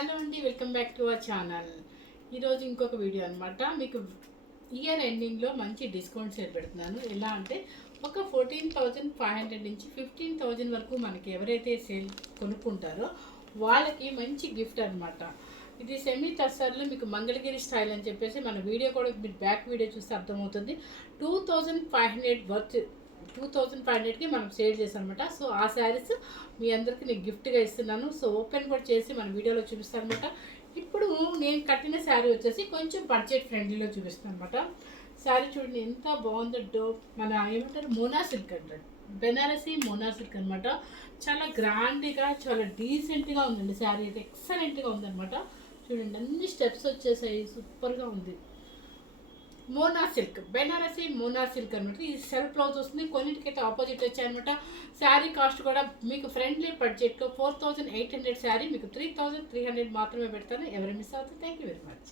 Hello అండి, welcome back to our channel. ఈరోజు ఇంకొక వీడియో అనమాట. మీకు ఇయర్ ఎండింగ్లో మంచి డిస్కౌంట్ సేల్ పెడుతున్నాను. ఎలా అంటే ఒక 14,500 నుంచి 15,000 వరకు మనకి ఎవరైతే సేల్ కొనుక్కుంటారో వాళ్ళకి మంచి గిఫ్ట్ అనమాట. ఇది సెమీ టస్సర్లో మీకు మంగళగిరి స్టైల్ అని చెప్పేసి మన వీడియో కూడా మీరు బ్యాక్ వీడియో చూస్తే అర్థమవుతుంది. 2,500 వర్త్ 2,500కి మనం సేల్ చేసాం అనమాట. సో ఆ శారీస్ మీ అందరికీ నేను గిఫ్ట్గా ఇస్తున్నాను. సో ఓపెన్ కూడా చేసి మన వీడియోలో చూపిస్తాను అనమాట. ఇప్పుడు నేను కట్టిన శారీ వచ్చేసి కొంచెం బడ్జెట్ ఫ్రెండ్లీలో చూపిస్తాను అనమాట. శారీ చూడండి ఎంత బాగుందో. మన ఏమంటారు, మోనా సిల్క్ అంటారు, బెనారసీ మోనా సిల్క్ అనమాట. చాలా గ్రాండ్గా చాలా డీసెంట్గా ఉందండి. శారీ అయితే ఎక్సలెంట్గా ఉందన్నమాట. చూడండి అన్ని స్టెప్స్ వచ్చేసాయి, సూపర్గా ఉంది. Mona silk, Banarasi Mona silk అనమాట. ఇది సెల్ఫ్ బ్లౌజ్ వస్తుంది, కొన్నింటికైతే ఆపోజిట్ వచ్చాయన్నమాట. శారీ కాస్ట్ కూడా మీకు ఫ్రెండ్లీ బడ్జెట్లో 4,800 శారీ మీకు 3,300 మాత్రమే పెడతాను. ఎవరు మిస్ అవుతుంది? Thank you very much.